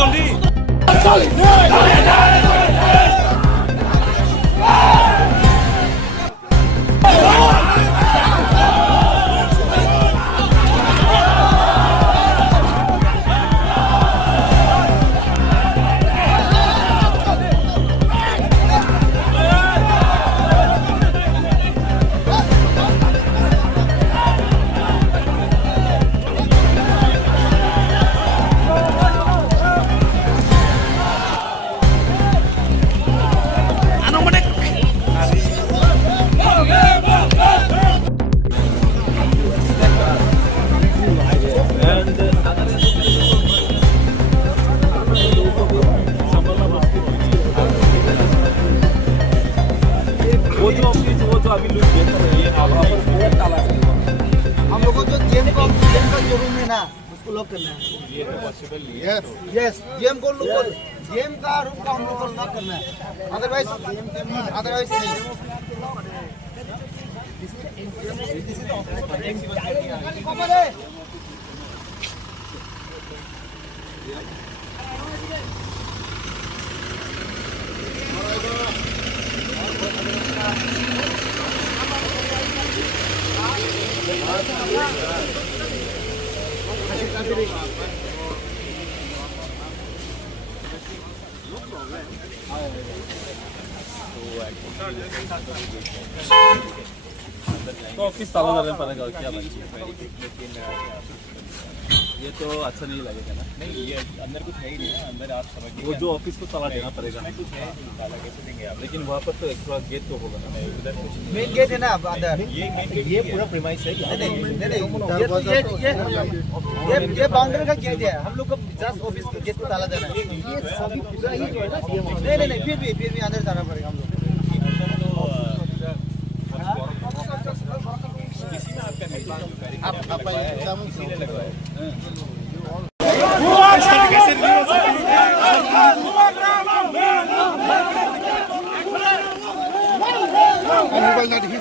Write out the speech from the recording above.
জলদি अभी लोग हम लोगों को डीएम का शोरूम है ना उसको लॉक करना है। ये तो पॉसिबल नहीं है। यस डीएम को लोग डीएम का रूम का हम लोग को लॉक करना है, अदरवाइज नहीं। तो ऑफिस ताला दरने पड़ेगा क्या भाई? लेकिन ये तो अच्छा नहीं लगेगा ना। नहीं ये अंदर कुछ है ही नहीं है, अंदर आप समझिए वो जो ऑफिस को ताला देना पड़ेगा। कुछ है ताला कैसे देंगे आप? लेकिन वहाँ पर तो एक्स्ट्रा गेट तो होगा ना। उधर मेन गेट है ना अंदर, ये पूरा प्रीमाइस है। नहीं ये बाउंड्री का गेट है, हम लोग को जस्ट ऑफिस के गेट को ताला देना है। ये सभी पूरा ही जो है ना नहीं फिर भी अंदर जाना पड़ेगा हम लोग। मोबाइल ना देखिए।